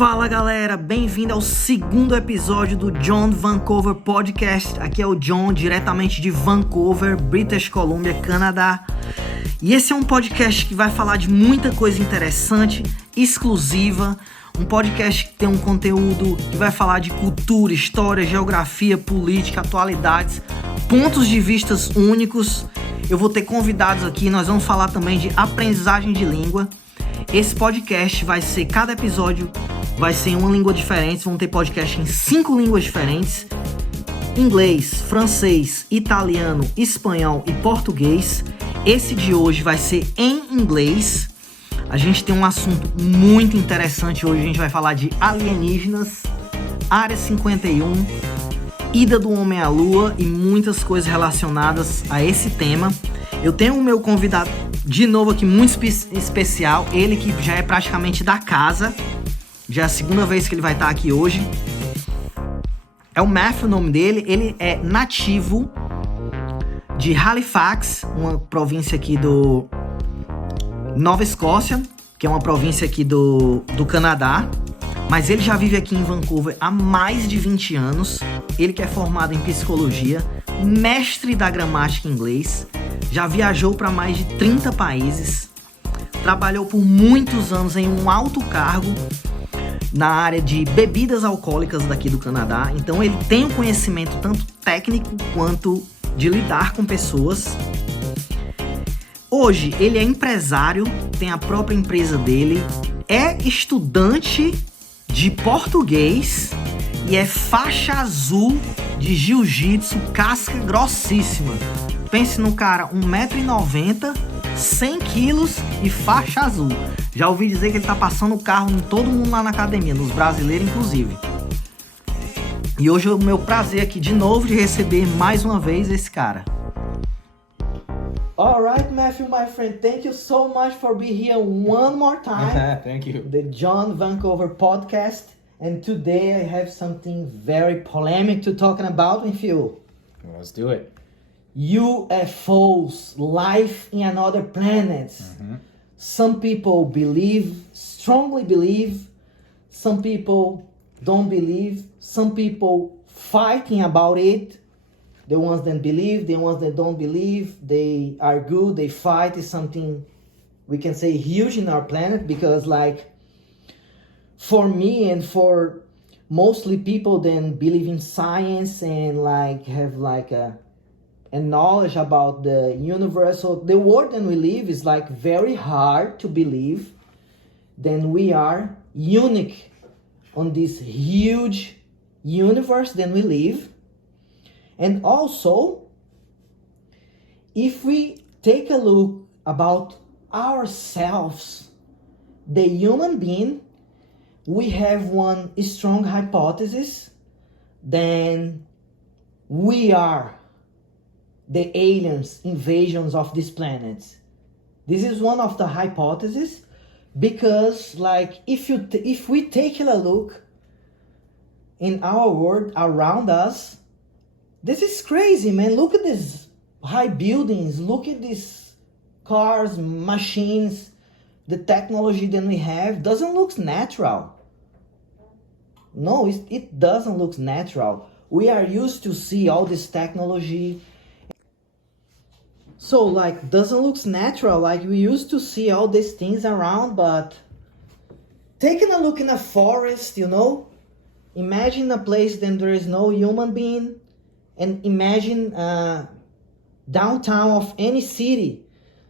Fala galera, bem-vindo ao segundo episódio do Vancouver Podcast. Aqui é o John, diretamente de Vancouver, British Columbia, Canadá. E esse é um podcast que vai falar de muita coisa interessante, exclusiva. Um podcast que tem um conteúdo que vai falar de cultura, história, geografia, política, atualidades, pontos de vistas únicos. Eu vou ter convidados aqui, nós vamos falar também de aprendizagem de língua. Esse podcast vai ser, cada episódio vai ser em uma língua diferente, vão ter podcast em 5 línguas diferentes: inglês, francês, italiano, espanhol e português. Esse de hoje vai ser em inglês. A gente tem um assunto muito interessante hoje, a gente vai falar de alienígenas, Área 51, ida do homem à lua e muitas coisas relacionadas a esse tema. Eu tenho o meu convidado de novo aqui, muito especial, ele que já é praticamente da casa, já é a segunda vez que ele vai estar aqui hoje. É o Matthew, o nome dele. Ele é nativo de Halifax, uma província aqui do Nova Escócia, que é uma província aqui do Canadá, mas ele já vive aqui em Vancouver há mais de 20 anos. Ele que é formado em psicologia, mestre da gramática em inglês, já viajou para mais de 30 países, trabalhou por muitos anos em um alto cargo na área de bebidas alcoólicas daqui do Canadá. Então ele tem um conhecimento tanto técnico quanto de lidar com pessoas. Hoje ele é empresário, tem a própria empresa dele, é estudante de português e é faixa azul de jiu-jitsu, casca grossíssima. Pense no cara, 1,90m, 100 quilos e faixa azul. Já ouvi dizer que ele tá passando o carro em todo mundo lá na academia, nos brasileiros inclusive. E hoje é o meu prazer aqui de novo de receber mais uma vez esse cara. Alright, Matthew, my friend, thank you so much for being here one more time. Thank you. The Vancouver Podcast. And today I have something very polemic to talk about with you. Let's do it. UFOs, life in another planet. Some people strongly believe, some people don't believe, some people fighting about it. The ones that believe, the ones that don't believe, they argue, they fight. Is something we can say huge in our planet, because like for me and for mostly people that believe in science and like have like a knowledge about the universe. So the world that we live is like very hard to believe. Then we are unique on this huge universe that we live. And also, if we take a look about ourselves, the human being, we have one strong hypothesis. Then we are the aliens invasions of this planet. This is one of the hypotheses, because like if we take a look in our world around us, this is crazy, man. Look at these high buildings, look at these cars, machines, the technology that we have doesn't look natural. No, it doesn't look natural. We are used to see all this technology. So like doesn't look natural, like we used to see all these things around. But taking a look in a forest, imagine a place then there is no human being, and imagine downtown of any city.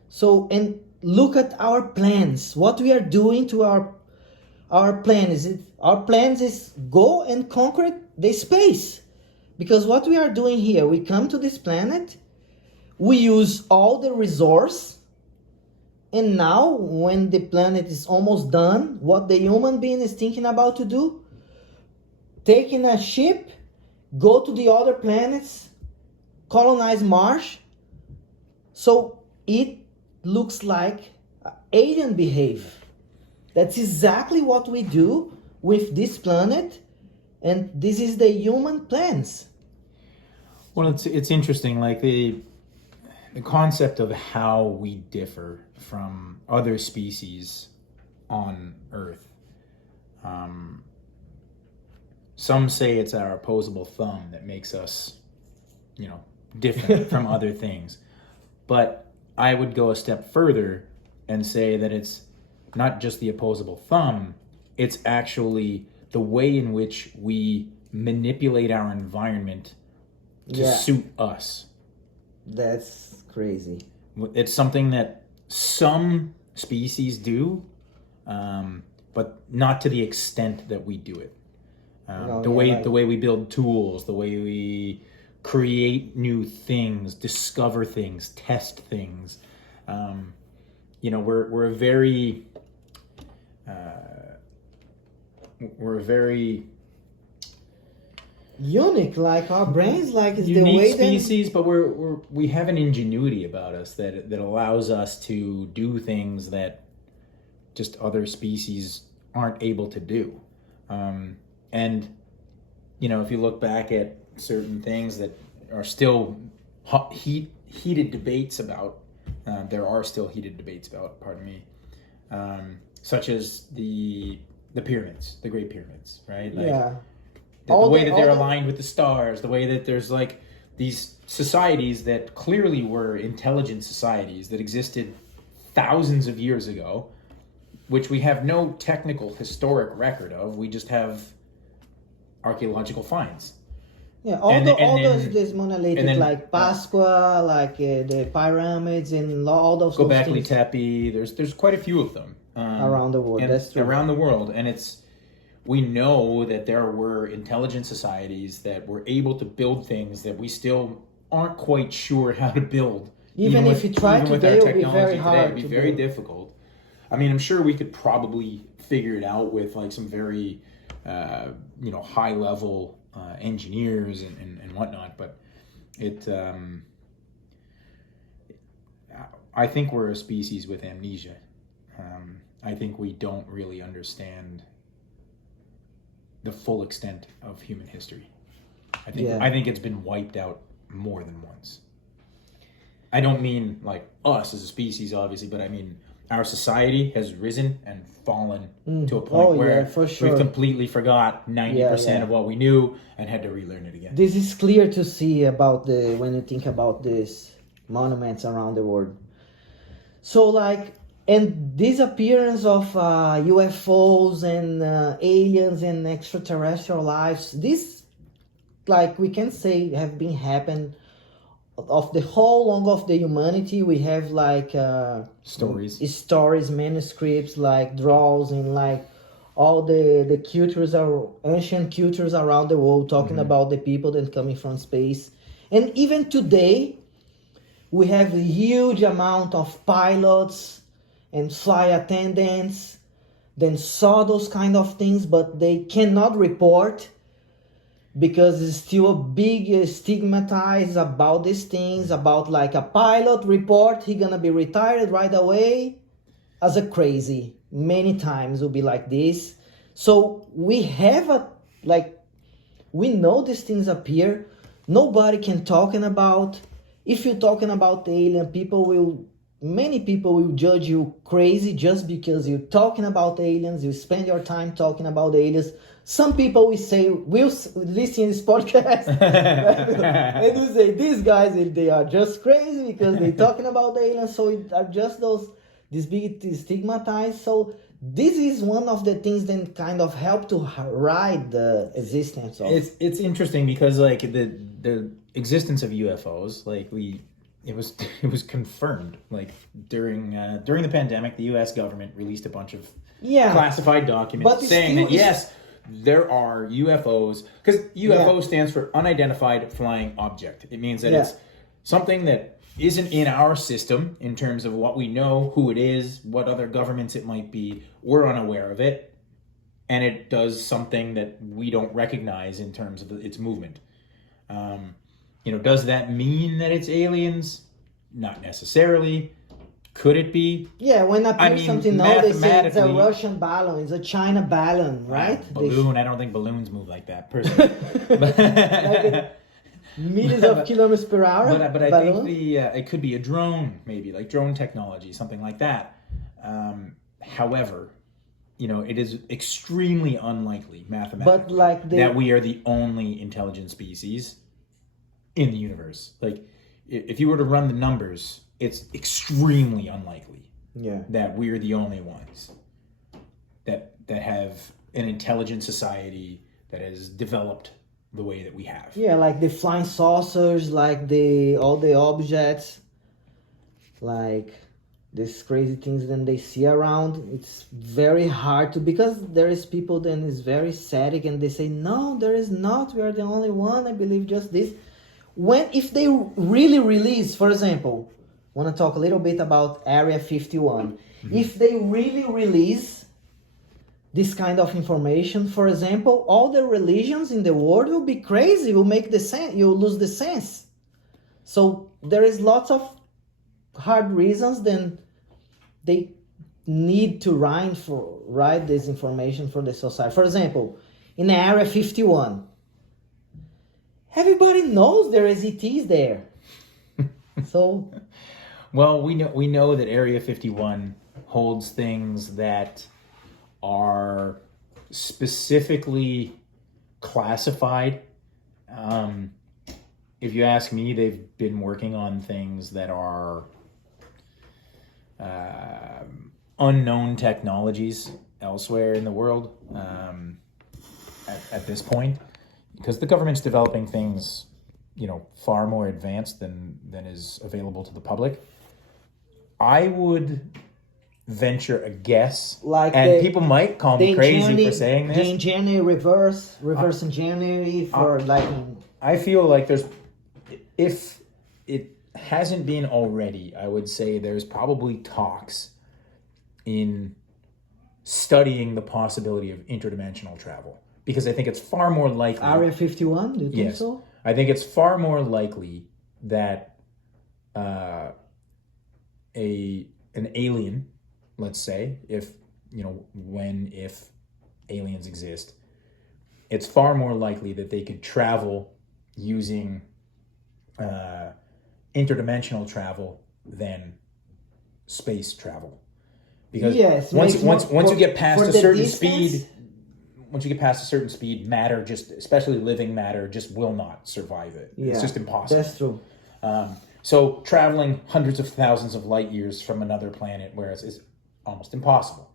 So and look at our plans, what we are doing to our plans. Our plans is go and conquer the space, because what we are doing here, we come to this planet, we use all the resource, and now when the planet is almost done, what the human being is thinking about to do, taking a ship, go to the other planets, colonize Mars. So it looks like alien behave. That's exactly what we do with this planet, and this is the human plans. Well, it's interesting, like the concept of how we differ from other species on Earth. some say it's our opposable thumb that makes us, different from other things. But I would go a step further and say that it's not just the opposable thumb, it's actually the way in which we manipulate our environment to suit us. That's crazy. It's something that some species do, but not to the extent that we do it. The way we build tools, the way we create new things, discover things, test things. We're a very unique, like our brains, like it's unique the way species, but we have an ingenuity about us that allows us to do things that just other species aren't able to do. And if you look back at certain things that are still heated debates about, there are still heated debates about, pardon me, such as the pyramids, the Great Pyramids, right? The way that they're aligned with the stars, the way that there's like these societies that clearly were intelligent societies that existed thousands of years ago, which we have no technical historic record of. We just have archaeological finds. Yeah, those monolithic, like Pasqua, like the pyramids, and all those. Göbekli Tepe. There's quite a few of them around the world. That's true. Around the world, and we know that there were intelligent societies that were able to build things that we still aren't quite sure how to build. Even if you try today, it would be very hard. It would be very difficult. I mean, I'm sure we could probably figure it out with like some very, high level engineers and whatnot. But I think we're a species with amnesia. I think we don't really understand the full extent of human history. I think it's been wiped out more than once. I don't mean like us as a species, obviously, but I mean our society has risen and fallen to a point where we've completely forgot 90% of what we knew and had to relearn it again. This is clear to see about when you think about these monuments around the world. So and this appearance of UFOs and aliens and extraterrestrial lives, this, we can say, have been happening of the whole long of the humanity. We have stories, manuscripts, draws, and all the cultures, ancient cultures around the world, talking about the people that coming from space. And even today, we have a huge amount of pilots and flight attendants that saw those kind of things, but they cannot report because it's still a big stigmatized about these things, about a pilot report, he gonna be retired right away as a crazy. Many times will be like this. So we have we know these things appear. Nobody can talking about. If you're talking about the alien, many people will judge you crazy just because you're talking about aliens. You spend your time talking about aliens. Some people will listen to this podcast and will say, these guys, they are just crazy because they're talking about the aliens. So it are just this big stigmatized. So this is one of the things that kind of help to ride the existence of. It's interesting because the existence of UFOs, it was confirmed during the pandemic. The U.S. government released a bunch of classified documents saying that yes, there are UFOs, because UFO stands for unidentified flying object. It means that it's something that isn't in our system in terms of what we know, who it is, what other governments it might be. We're unaware of it, and it does something that we don't recognize in terms of its movement. Does that mean that it's aliens? Not necessarily. Could it be? Yeah, when something now they say it's a Russian balloon, it's a China balloon, right? Balloon. I don't think balloons move like that, personally. Millions of kilometers per hour. But I think it could be a drone, maybe drone technology, something like that. However, it is extremely unlikely mathematically that we are the only intelligent species in the universe. Like, if you were to run the numbers, it's extremely unlikely that we're the only ones that have an intelligent society that has developed the way that we have. Yeah, like the flying saucers, like all the objects, like these crazy things that they see around. It's very hard to, because there is people that is very static and they say, no, there is not, we are the only one, I believe just this. If they really release, for example, want to talk a little bit about Area 51. Mm-hmm. If they really release this kind of information, for example, all the religions in the world will be crazy, will make the sense, you'll lose the sense. So there is lots of hard reasons, then they need to write this information for the society. For example, in Area 51, everybody knows there is ETs there. So, well, we know that Area 51 holds things that are specifically classified. If you ask me, they've been working on things that are unknown technologies elsewhere in the world at this point, because the government's developing things, far more advanced than is available to the public. I would venture a guess, people might call me crazy for saying this. The engineering reverse engineering for I feel like if it hasn't been already, I would say there's probably talks in studying the possibility of interdimensional travel, because I think it's far more likely. Area 51, do you think so? I think it's far more likely that an alien, let's say, if aliens exist, it's far more likely that they could travel using interdimensional travel than space travel, because once you get past a certain speed, matter, especially living matter, just will not survive it. Yeah, it's just impossible. That's true. So traveling hundreds of thousands of light years from another planet, whereas is almost impossible.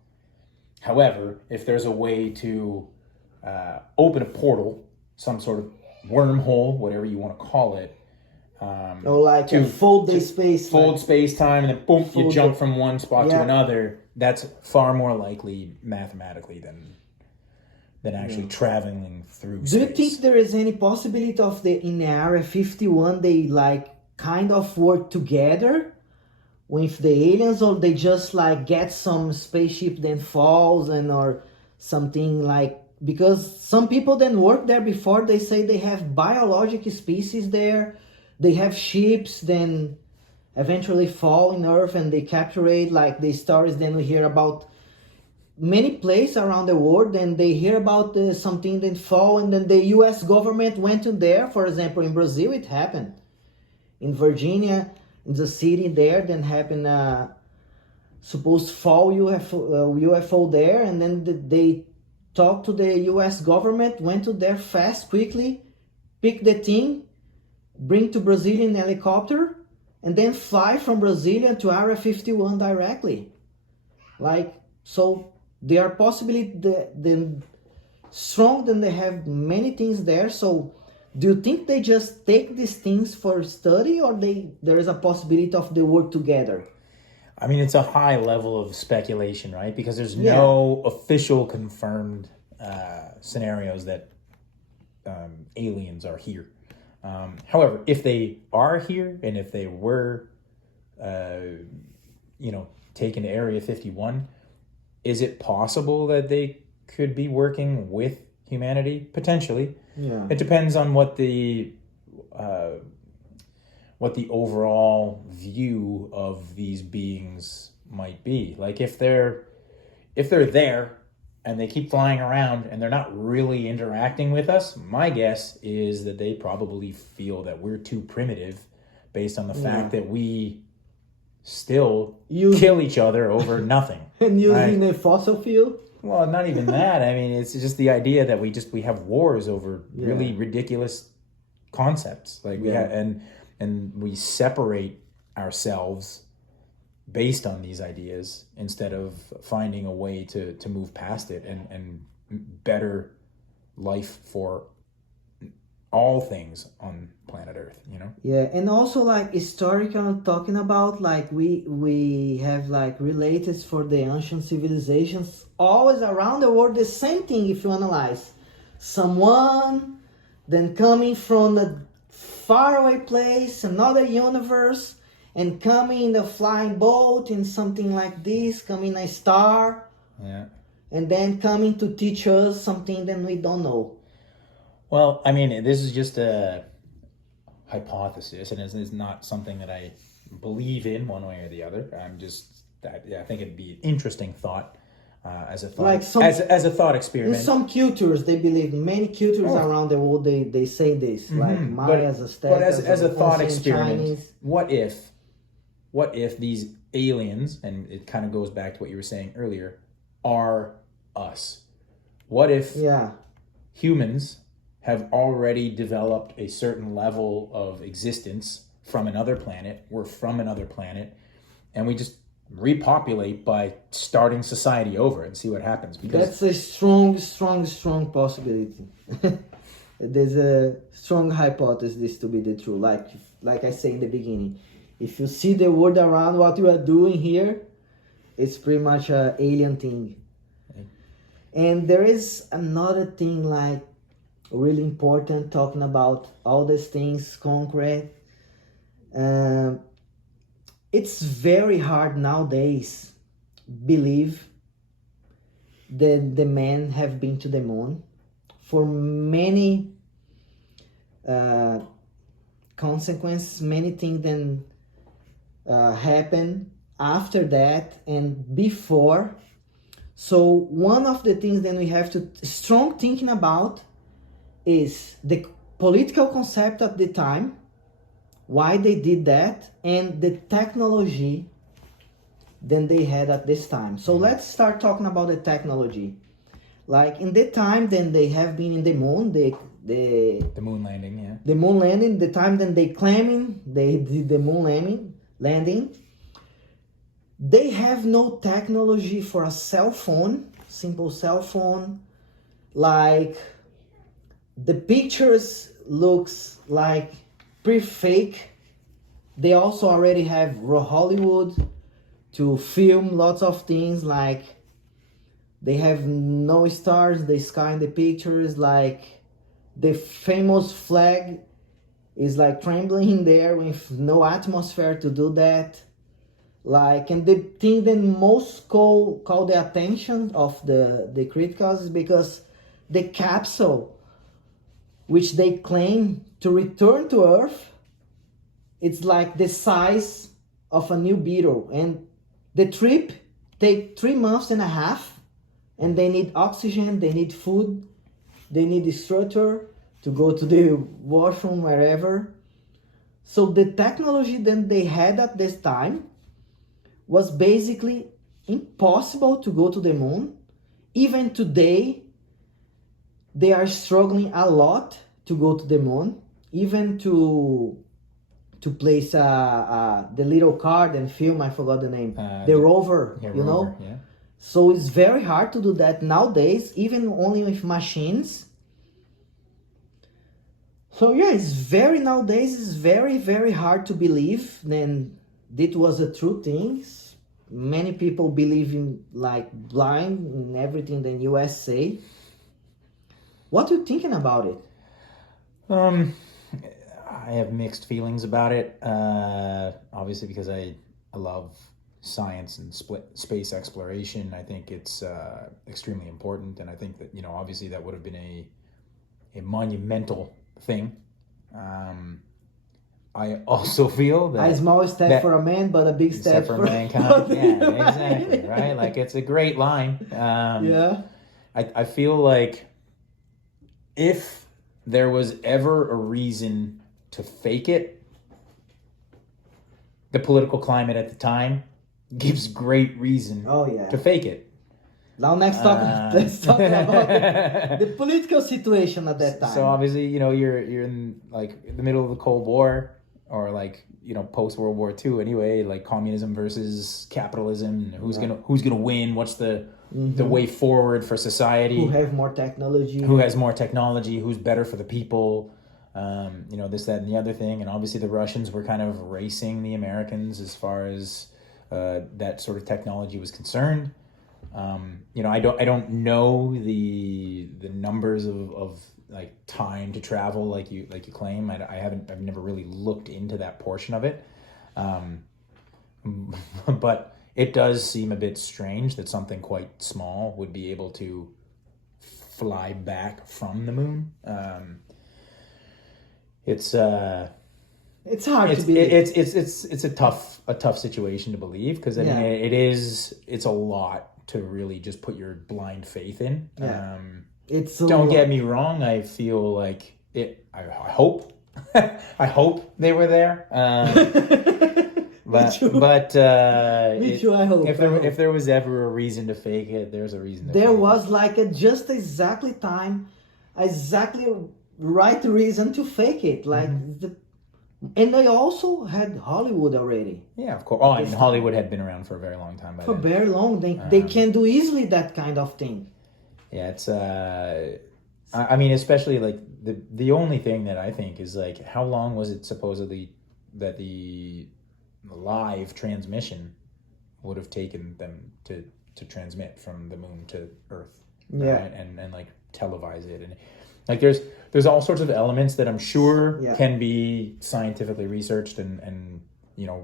However, if there's a way to open a portal, some sort of wormhole, whatever you want to call it, to fold space-time, and then boom, you jump from one spot to another. That's far more likely mathematically than actually traveling through space. Do you think there is any possibility of in Area 51 they kind of work together with the aliens, or they just get some spaceship then falls or something because some people then work there before, they say they have biological species there, they have ships then eventually fall in Earth and they capture it, the stories then we hear about many places around the world, and they hear about something then fall, and then the US government went to there. For example, in Brazil it happened, in Virginia, in the city there, then happened supposed fall UFO there, and then they talked to the US government, went to there fast, quickly, pick the thing, bring to Brazilian helicopter, and then fly from Brasilia to Area 51 directly. So they are possibly strong, then they have many things there. So do you think they just take these things for study, or there is a possibility of they work together? I mean, it's a high level of speculation, right? Because there's no official confirmed scenarios that aliens are here. However, if they are here, and if they were, taken to Area 51, is it possible that they could be working with humanity? Potentially. Yeah. It depends on what the overall view of these beings might be. If they're there and they keep flying around and they're not really interacting with us, my guess is that they probably feel that we're too primitive, based on the fact that we still kill each other over nothing. And using a fossil fuel? Well, not even that. I mean, it's just the idea that we have wars over really ridiculous concepts. Like and we separate ourselves based on these ideas instead of finding a way to move past it and better life for all things on planet Earth, you know? Yeah, and also like historical talking about like we have like related for the ancient civilizations always around the world the same thing if you analyze. Someone then coming from a faraway place, another universe, and coming in the flying boat in something like this, coming a star. Yeah. And then coming to teach us something that we don't know. Well, I mean, this is just a hypothesis, and it's not something that I believe in one way or the other. I think it'd be an interesting thought as a thought, like as a thought experiment. In some cultures, they believe many cultures around the world they say this, like Mayas, Aztecs. But as a thought experiment, Chinese. what if these aliens, and it kind of goes back to what you were saying earlier, are us? What if humans have already developed a certain level of existence from another planet, we're from another planet, and we just repopulate by starting society over and see what happens? Because that's a strong possibility. There's a strong hypothesis this to be the truth. Like I say in the beginning, if you see the world around what you are doing here, it's pretty much an alien thing. And there is another thing like really important talking about all these things concrete. It's very hard nowadays believe that the men have been to the moon for many consequences, many things then happen after that and before. So one of the things that we have to strong thinking about is the political concept at the time, why they did that, and the technology that they had at this time. So let's start talking about the technology. Like in the time then they have been in the moon, the moon landing, yeah. The moon landing, the time then they claiming they did the moon landing. They have no technology for a cell phone, simple cell phone, like the pictures looks like pretty fake. They also already have Hollywood to film lots of things, like they have no stars, the sky in the pictures, like the famous flag is like trembling there with no atmosphere to do that. Like, and the thing that most call the attention of the criticals is because the capsule which they claim to return to Earth, it's like the size of a new beetle, and the trip take 3 months and a half, and they need oxygen, they need food, they need structure to go to the washroom, wherever. So the technology that they had at this time was basically impossible to go to the moon. Even today, they are struggling a lot to go to the moon, even to place the little card and film, I forgot the name, the rover, you know? Yeah. So it's very hard to do that nowadays, even only with machines. So yeah, nowadays it's very, very hard to believe then it was a true thing. Many people believe in like blind in everything the US say. What are you thinking about it? I have mixed feelings about it. Obviously, because I love science and space exploration. I think it's extremely important, and I think that obviously that would have been a monumental thing. I also feel that a small step for a man, but a big step for mankind. Yeah, exactly. Right. Like it's a great line. Yeah. I feel like if there was ever a reason to fake it, the political climate at the time gives great reason to fake it. Now next topic, let's talk about the political situation at that time. So obviously, you're in like the middle of the Cold War, or like post World War II anyway, like communism versus capitalism. Who's gonna win? What's the way forward for society? Who have more technology? Who has more technology? Who's better for the people? This, that, and the other thing. And obviously, the Russians were kind of racing the Americans as far as that sort of technology was concerned. I don't know the numbers of like time to travel like you claim. I've never really looked into that portion of it. But it does seem a bit strange that something quite small would be able to fly back from the moon. It's hard to believe. It's a tough situation to believe, because it's a lot to really just put your blind faith in. Yeah. Don't get me wrong. I feel like it. I hope. I hope they were there. But Me too. I hope. If there was ever a reason to fake it, there's a reason. There was like just exactly time, exactly right reason to fake it. Like and they also had Hollywood already. Yeah, of course. Oh, I mean, Hollywood had been around for a very long time. Very long. They can do easily that kind of thing. Yeah, it's. I mean, especially like the only thing that I think is like, how long was it supposedly that the live transmission would have taken them to transmit from the moon to Earth? Yeah, right? and like televise it, and like there's all sorts of elements that I'm sure can be scientifically researched and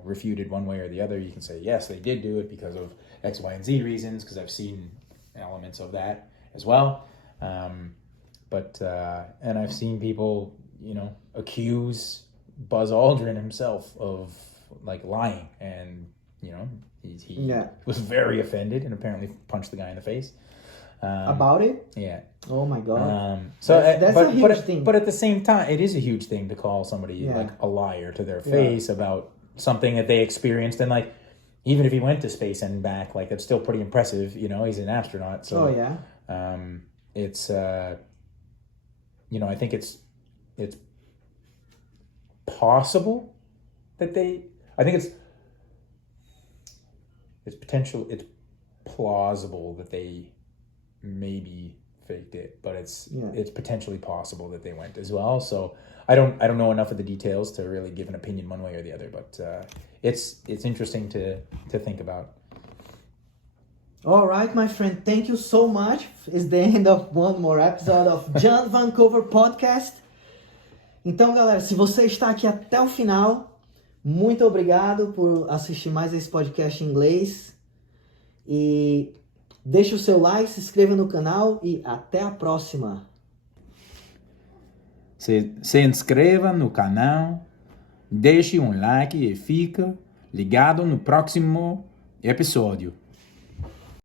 refuted one way or the other. You can say, yes, they did do it because of X, Y, and Z reasons, because I've seen elements of that as well. And I've seen people, accuse Buzz Aldrin himself of like lying, and he was very offended and apparently punched the guy in the face. About it? Yeah. Oh my God. That's a huge thing. But at the same time, it is a huge thing to call somebody like a liar to their face about something that they experienced. And like, even if he went to space and back, like, that's still pretty impressive. He's an astronaut. So, it's, I think it's possible that it's plausible that they maybe faked it, but it's potentially possible that they went as well. So I don't know enough of the details to really give an opinion one way or the other, but it's interesting to think about. All right, my friend, thank you so much. It's the end of one more episode of John Vancouver Podcast. Então, galera, se você está aqui até o final, muito obrigado por assistir mais esse podcast em inglês. E deixe o seu like, se inscreva no canal e até a próxima. Se inscreva no canal, deixe um like e fica ligado no próximo episódio.